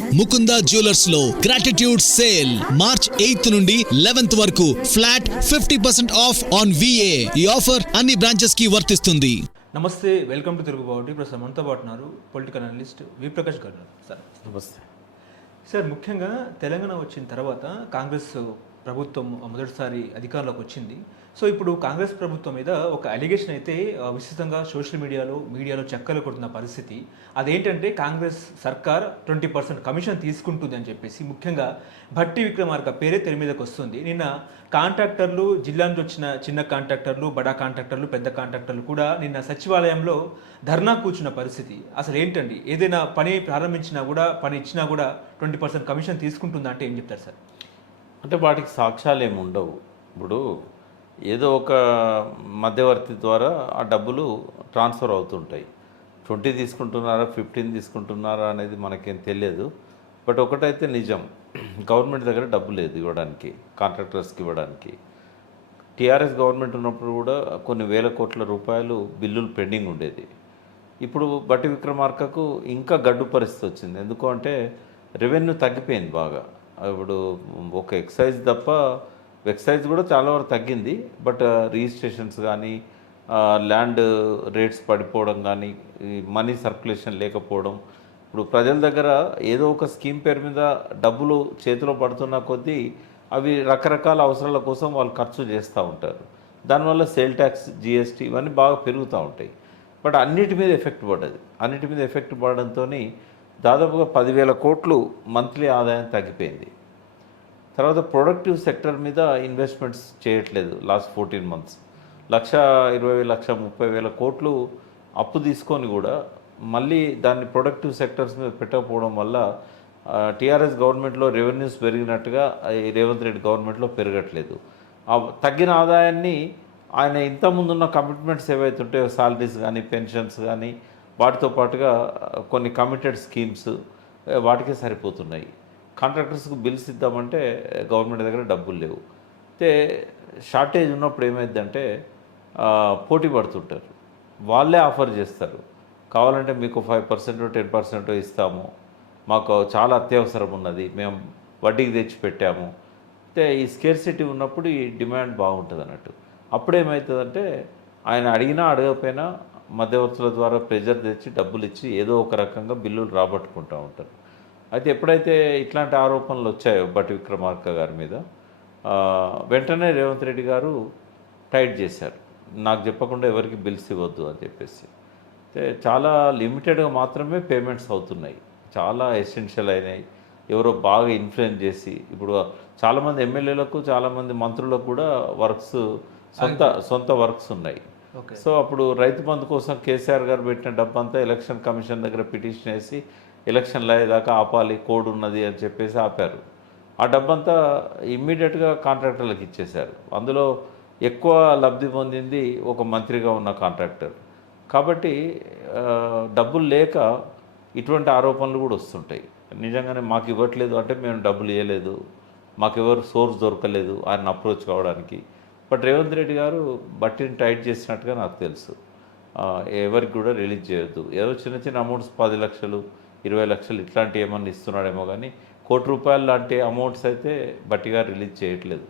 ముకుంద జ్యువెలర్స్లో gratitude sale March eighth నుండి eleventh వరకు flat fifty percent off on VA ఈ ఆఫర్ అన్ని బ్రాంచెస్కి వర్తిస్తుంది. నమస్తే వెల్కమ్ టు తిరుగుబాటు ప్రస్తుతం మనతో పాటు ఉన్నారు పొలిటికల్ అనలిస్ట్ వి ప్రకాష్ గారు సార్. నమస్తే. సార్ ముఖ్యంగా తెలంగాణ వచ్చిన తర్వాత కాంగ్రెస్ ప్రభుత్వం మొదటిసారి అధికారంలోకి వచ్చింది. సో ఇప్పుడు కాంగ్రెస్ ప్రభుత్వం మీద ఒక అలిగేషన్ అయితే విస్తృతంగా సోషల్ మీడియాలో మీడియాలో చక్కలు కొడుతున్న పరిస్థితి. అదేంటంటే కాంగ్రెస్ సర్కార్ ట్వంటీ పర్సెంట్ కమిషన్ తీసుకుంటుంది అని చెప్పేసి ముఖ్యంగా భట్టి విక్రమార్క పేరే తెర మీదకి వస్తుంది. నిన్న కాంట్రాక్టర్లు జిల్లా నుంచి వచ్చిన చిన్న కాంట్రాక్టర్లు బడా కాంట్రాక్టర్లు పెద్ద కాంట్రాక్టర్లు కూడా నిన్న సచివాలయంలో ధర్నా కూర్చున్న పరిస్థితి. అసలు ఏంటండి? ఏదైనా పని ప్రారంభించినా కూడా పని ఇచ్చినా కూడా ట్వంటీ పర్సెంట్ కమిషన్ తీసుకుంటుందా అంటే ఏం చెప్తారు సార్? అంటే వాటికి సాక్ష్యాలు ఏమి ఉండవు. ఇప్పుడు ఏదో ఒక మధ్యవర్తి ద్వారా ఆ డబ్బులు ట్రాన్స్ఫర్ అవుతుంటాయి. ట్వంటీ తీసుకుంటున్నారా ఫిఫ్టీన్ తీసుకుంటున్నారా అనేది మనకేం తెలియదు. బట్ ఒకటైతే నిజం. గవర్నమెంట్ దగ్గర డబ్బు లేదు ఇవ్వడానికి కాంట్రాక్టర్స్కి ఇవ్వడానికి. టీఆర్ఎస్ గవర్నమెంట్ ఉన్నప్పుడు కూడా కొన్ని వేల కోట్ల రూపాయలు బిల్లులు పెండింగ్ ఉండేది. ఇప్పుడు బట్టి విక్రమార్కకు ఇంకా గడ్డు పరిస్థితి వచ్చింది. ఎందుకు అంటే రెవెన్యూ తగ్గిపోయింది బాగా. ఇప్పుడు ఒక ఎక్సైజ్ తప్ప ఎక్సైజ్ కూడా చాలా వరకు తగ్గింది. బట్ రిజిస్ట్రేషన్స్ కానీ ల్యాండ్ రేట్స్ పడిపోవడం కానీ మనీ సర్క్యులేషన్ లేకపోవడం ఇప్పుడు ప్రజల దగ్గర ఏదో ఒక స్కీమ్ పేరు మీద డబ్బులు చేతిలో పడుతున్న కొద్దీ అవి రకరకాల అవసరాల కోసం వాళ్ళు ఖర్చు చేస్తూ ఉంటారు. దానివల్ల సేల్ ట్యాక్స్ జిఎస్టీ ఇవన్నీ బాగా పెరుగుతూ ఉంటాయి. బట్ అన్నిటి మీద ఎఫెక్ట్ పడ్డది అన్నిటి మీద ఎఫెక్ట్ పడడంతో దాదాపుగా పదివేల కోట్లు మంత్లీ ఆదాయం తగ్గిపోయింది. తర్వాత ప్రొడక్టివ్ సెక్టర్ మీద ఇన్వెస్ట్మెంట్స్ చేయట్లేదు లాస్ట్ ఫోర్టీన్ మంత్స్. లక్ష ఇరవై వేల లక్ష ముప్పై వేల కోట్లు అప్పు తీసుకొని కూడా మళ్ళీ దాన్ని ప్రొడక్టివ్ సెక్టర్స్ మీద పెట్టకపోవడం వల్ల టీఆర్ఎస్ గవర్నమెంట్లో రెవెన్యూస్ పెరిగినట్టుగా ఈ రేవంత్ రెడ్డి గవర్నమెంట్లో పెరగట్లేదు. ఆ తగ్గిన ఆదాయాన్ని ఆయన ఇంత ముందున్న కమిట్మెంట్స్ ఏవైతే ఉంటాయో సాలరీస్ కానీ పెన్షన్స్ కానీ వాటితో పాటుగా కొన్ని కమిటెడ్ స్కీమ్స్ వాటికే సరిపోతున్నాయి. కాంట్రాక్టర్స్కి బిల్స్ ఇద్దామంటే గవర్నమెంట్ దగ్గర డబ్బులు లేవు. అయితే షార్టేజ్ ఉన్నప్పుడు ఏమైందంటే పోటీ పడుతుంటారు. వాళ్ళే ఆఫర్ చేస్తారు. కావాలంటే మీకు ఫైవ్ పర్సెంట్ టెన్ పర్సెంట్ ఇస్తాము. మాకు చాలా అత్యవసరం ఉన్నది. మేము వడ్డీకి తెచ్చి పెట్టాము. అయితే ఈ స్కేర్సిటీ ఉన్నప్పుడు ఈ డిమాండ్ బాగుంటుంది అన్నట్టు అప్పుడేమవుతుందంటే ఆయన అడిగినా అడగకపోయినా మధ్యవర్తుల ద్వారా ప్రెజర్ తెచ్చి డబ్బులు ఇచ్చి ఏదో ఒక రకంగా బిల్లులు రాబట్టుకుంటూ ఉంటారు. అయితే ఎప్పుడైతే ఇట్లాంటి ఆరోపణలు వచ్చాయో బట్టి విక్రమార్క గారి మీద వెంటనే రేవంత్ రెడ్డి గారు టైట్ చేశారు. నాకు చెప్పకుండా ఎవరికి బిల్స్ ఇవ్వద్దు అని చెప్పేసి. అయితే చాలా లిమిటెడ్గా మాత్రమే పేమెంట్స్ అవుతున్నాయి. చాలా ఎసెన్షియల్ అయినాయి. ఎవరో బాగా ఇన్ఫ్లుయెన్స్ చేసి ఇప్పుడు చాలామంది ఎమ్మెల్యేలకు చాలామంది మంత్రులకు కూడా వర్క్స్ సొంత సొంత వర్క్స్ ఉన్నాయి. ఓకే. సో అప్పుడు రైతు బంధు కోసం కేసీఆర్ గారు పెట్టిన డబ్బంతా ఎలక్షన్ కమిషన్ దగ్గర పిటిషన్ వేసి ఎలక్షన్లు అయ్యేదాకా ఆపాలి కోడ్ ఉన్నది అని చెప్పేసి ఆపారు. ఆ డబ్బంతా ఇమ్మీడియట్గా కాంట్రాక్టర్లకు ఇచ్చేశారు. అందులో ఎక్కువ లబ్ధి పొందింది ఒక మంత్రిగా ఉన్న కాంట్రాక్టర్. కాబట్టి డబ్బులు లేక ఇటువంటి ఆరోపణలు కూడా వస్తుంటాయి. నిజంగానే మాకు ఇవ్వట్లేదు అంటే మేము డబ్బులు ఇవ్వలేదు మాకెవరు సోర్స్ దొరకలేదు ఆయన అప్రోచ్ కావడానికి. బట్ రేవంత్ రెడ్డి గారు బట్టిని టైట్ చేసినట్టుగా నాకు తెలుసు. ఎవరికి కూడా రిలీజ్ చేయొద్దు. ఏదో చిన్న చిన్న అమౌంట్స్ పది లక్షలు ఇరవై లక్షలు ఇట్లాంటి ఏమన్నా ఇస్తున్నాడేమో కానీ కోటి రూపాయలు లాంటి అమౌంట్స్ అయితే బట్టిగా రిలీజ్ చేయట్లేదు.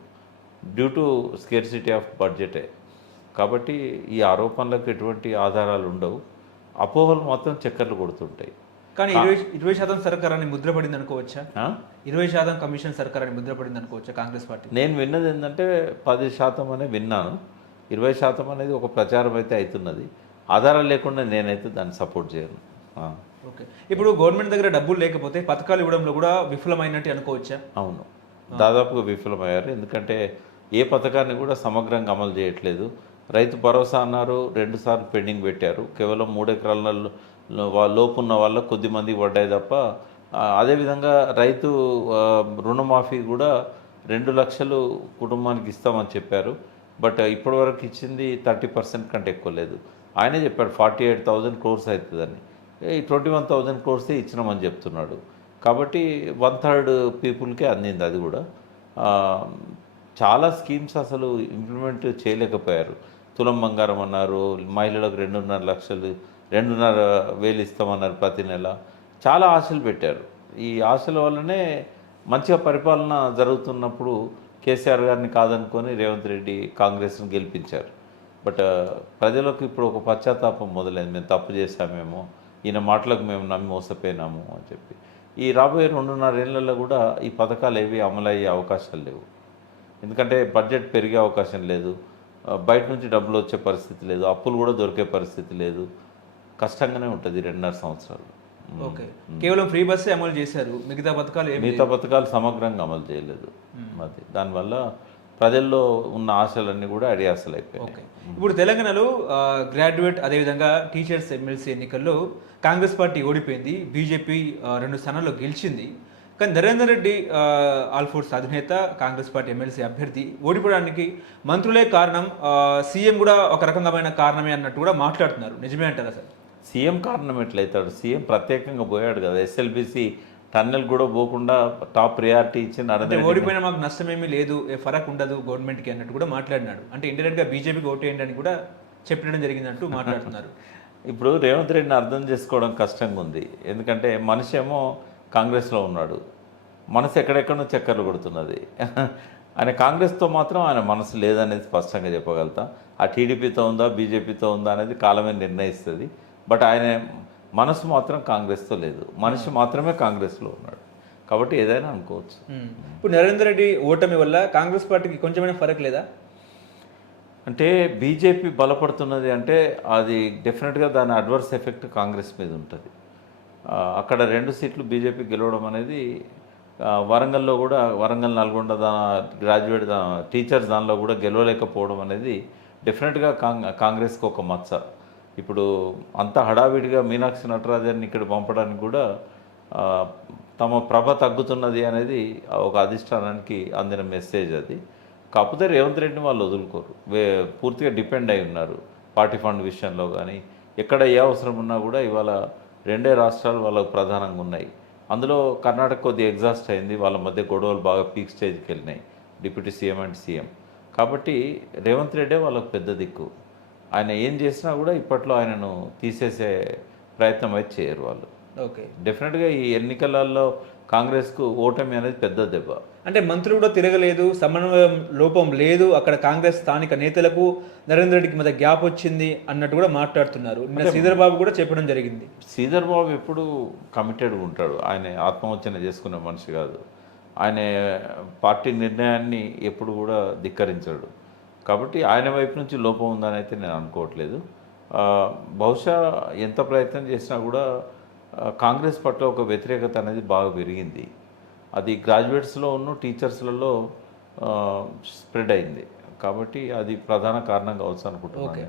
డ్యూ టు స్కేర్సిటీ ఆఫ్ బడ్జెటే కాబట్టి ఈ ఆరోపణలకు ఎటువంటి ఆధారాలు ఉండవు. అపోహలు మొత్తం చక్కర్లు కొడుతుంటాయి. కానీ ఇరవై ఇరవై శాతం సర్కారాన్ని ముద్రపడింది అనుకోవచ్చా? ఇరవై శాతం కమిషన్ సర్కారాన్ని ముద్రపడింది అనుకోవచ్చా కాంగ్రెస్ పార్టీ? నేను విన్నది ఏంటంటే పది శాతం అనే విన్నాను. ఇరవై శాతం అనేది ఒక ప్రచారం అయితే అవుతున్నది. ఆధారాలు లేకుండా నేనైతే దాన్ని సపోర్ట్ చేయను. ఓకే. ఇప్పుడు గవర్నమెంట్ దగ్గర డబ్బులు లేకపోతే పథకాలు ఇవ్వడంలో కూడా విఫలమైనట్టు అనుకోవచ్చా? అవును. దాదాపుగా విఫలమయ్యారు. ఎందుకంటే ఏ పథకాన్ని కూడా సమగ్రంగా అమలు చేయట్లేదు. రైతు భరోసా అన్నారు రెండు సార్లు పెండింగ్ పెట్టారు. కేవలం మూడు ఎకరాల లోపు ఉన్న వాళ్ళ కొద్ది మందికి పడ్డాయి తప్ప అదేవిధంగా రైతు రుణమాఫీ కూడా రెండు లక్షలు కుటుంబానికి ఇస్తామని చెప్పారు. బట్ ఇప్పటివరకు ఇచ్చింది థర్టీ పర్సెంట్ కంటే ఎక్కువ లేదు. ఆయనే చెప్పాడు ఫార్టీ ఎయిట్ థౌజండ్ క్రోర్స్ అవుతుందని. ఈ ట్వంటీ వన్ థౌజండ్ క్రోర్సే ఇచ్చినామని చెప్తున్నాడు. కాబట్టి వన్ థర్డ్ పీపుల్కే అందింది అది కూడా. చాలా స్కీమ్స్ అసలు ఇంప్లిమెంట్ చేయలేకపోయారు. తులం బంగారం అన్నారు మహిళలకు రెండున్నర లక్షలు రెండున్నర వేలు ఇస్తామన్నారు ప్రతి నెల. చాలా ఆశలు పెట్టారు. ఈ ఆశల వల్లనే మంచిగా పరిపాలన జరుగుతున్నప్పుడు కేసీఆర్ గారిని కాదనుకొని రేవంత్ రెడ్డి కాంగ్రెస్ను గెలిపించారు. బట్ ప్రజలకు ఇప్పుడు ఒక పశ్చాత్తాపం మొదలైంది. మేము తప్పు చేశామేమో ఈయన మాటలకు మేము నమ్మి మోసపోయినాము అని చెప్పి. ఈ రాబోయే రెండున్నరేళ్ళలో కూడా ఈ పథకాలు ఏవి అమలయ్యే అవకాశాలు లేవు. ఎందుకంటే బడ్జెట్ పెరిగే అవకాశం లేదు. బయట నుంచి డబ్బులు వచ్చే పరిస్థితి లేదు. అప్పులు కూడా దొరికే పరిస్థితి లేదు. కష్టంగానే ఉంటుంది రెండున్నర సంవత్సరాలు. ఓకే. కేవలం ఫ్రీ బస్సే అమలు చేశారు. మిగతా పథకాలు మిగతా పథకాలు సమగ్రంగా అమలు చేయలేదు. అది దానివల్ల ప్రజల్లో ఉన్న ఆశలన్నీ కూడా అడియాసలు అయిపోయాయి ఓకే. ఇప్పుడు తెలంగాణలో గ్రాడ్యుయేట్ అదేవిధంగా టీచర్స్ ఎమ్మెల్సీ ఎన్నికల్లో కాంగ్రెస్ పార్టీ ఓడిపోయింది బీజేపీ రెండు స్థానాల్లో గెలిచింది. కానీ నరేందర్ రెడ్డి ఆల్ఫోర్స్ అధినేత కాంగ్రెస్ పార్టీ ఎమ్మెల్సీ అభ్యర్థి ఓడిపోవడానికి మంత్రులే కారణం సీఎం కూడా ఒక రకమైన కారణమే అన్నట్టు కూడా మాట్లాడుతున్నారు. నిజమే అంటారా సార్? సీఎం కారణం ఎట్లయితాడు? సీఎం ప్రత్యేకంగా పోయాడు కదా ఎస్ఎల్బిసి టన్నెల్ కూడా పోకుండా టాప్ ప్రియారిటీ ఇచ్చి నరేంద్ర ఓడిపోయినా మాకు నష్టమేమీ లేదు ఏ ఫరక్ ఉండదు గవర్నమెంట్కి అన్నట్టు కూడా మాట్లాడినాడు. అంటే ఇండైరెక్ట్గా బీజేపీకి ఓటేయండి అని కూడా చెప్పడం జరిగిందంటూ మాట్లాడుతున్నారు. ఇప్పుడు రేవంత్ రెడ్డిని అర్థం చేసుకోవడం కష్టంగా ఉంది. ఎందుకంటే మనిషి ఏమో కాంగ్రెస్లో ఉన్నాడు. మనసు ఎక్కడెక్కడో చక్కర్లు కొడుతున్నది. ఆయన కాంగ్రెస్తో మాత్రం ఆయన మనసు లేదనేది స్పష్టంగా చెప్పగలుగుతా. ఆ టీడీపీతో ఉందా బీజేపీతో ఉందా అనేది కాలమే నిర్ణయిస్తుంది. బట్ ఆయన మనసు మాత్రం కాంగ్రెస్తో లేదు. మనిషి మాత్రమే కాంగ్రెస్లో ఉన్నాడు. కాబట్టి ఏదైనా అనుకోవచ్చు. ఉమ్. ఇప్పుడు నరేందర్ రెడ్డి ఓటమి వల్ల కాంగ్రెస్ పార్టీకి కొంచెమైనా ఫరక్ లేదా? అంటే బీజేపీ బలపడుతున్నది అంటే అది డెఫినెట్గా దాని అడ్వర్స్ ఎఫెక్ట్ కాంగ్రెస్ మీద ఉంటుంది. అక్కడ రెండు సీట్లు బీజేపీ గెలవడం అనేది వరంగల్లో కూడా వరంగల్ నల్గొండ దా గ్రాడ్యుయేట్ టీచర్స్ దానిలో కూడా గెలవలేకపోవడం అనేది డెఫినెట్గా కాంగ్ కాంగ్రెస్కి ఒక మచ్చ. ఇప్పుడు అంత హడావిడిగా మీనాక్షి నటరాజన్ని ఇక్కడ పంపడానికి కూడా తమ ప్రభ తగ్గుతున్నది అనేది ఒక అధిష్టానానికి అందిన మెసేజ్ అది. కాకపోతే రేవంత్ రెడ్డిని వాళ్ళు వదులుకోరు. వే పూర్తిగా డిపెండ్ అయి ఉన్నారు పార్టీ ఫండ్ విషయంలో కానీ ఎక్కడ ఏ అవసరం ఉన్నా కూడా ఇవాళ రెండే రాష్ట్రాలు వాళ్ళకు ప్రధానంగా ఉన్నాయి. అందులో కర్ణాటక కొద్దిగా ఎగ్జాస్ట్ అయింది. వాళ్ళ మధ్య గొడవలు బాగా పీక్ స్టేజ్కి వెళ్ళినాయి. Deputy CM and CM. కాబట్టి రేవంత్ రెడ్డే వాళ్ళకు పెద్ద దిక్కు. ఆయన ఏం చేసినా కూడా ఇప్పట్లో ఆయనను తీసేసే ప్రయత్నం అయితే చేయరు వాళ్ళు. ఓకే. డెఫినెట్గా ఈ ఎన్నికలలో కాంగ్రెస్కు ఓటమి అనేది పెద్ద దెబ్బ. అంటే మంత్రులు కూడా తిరగలేదు సమన్వయం లోపం లేదు అక్కడ కాంగ్రెస్ స్థానిక నేతలకు నరేందర్ రెడ్డికి మధ్య గ్యాప్ వచ్చింది అన్నట్టు కూడా మాట్లాడుతున్నారు. నిన్న శ్రీధర్ బాబు కూడా చెప్పడం జరిగింది. శ్రీధర్ బాబు ఎప్పుడు కమిటెడ్గా ఉంటాడు. ఆయన ఆత్మవంచన చేసుకునే మనిషి కాదు. ఆయన పార్టీ నిర్ణయాన్ని ఎప్పుడు కూడా ధిక్కరించాడు. కాబట్టి ఆయన వైపు నుంచి లోపం ఉందని అయితే నేను అనుకోవట్లేదు. బహుశా ఎంత ప్రయత్నం చేసినా కూడా కాంగ్రెస్ పట్ల ఒక వ్యతిరేకత అనేది బాగా పెరిగింది. అది గ్రాడ్యుయేట్స్లో ఉన్న టీచర్స్లలో స్ప్రెడ్ అయింది. కాబట్టి అది ప్రధాన కారణం కావచ్చు అనుకుంటున్నాను. ఓకే.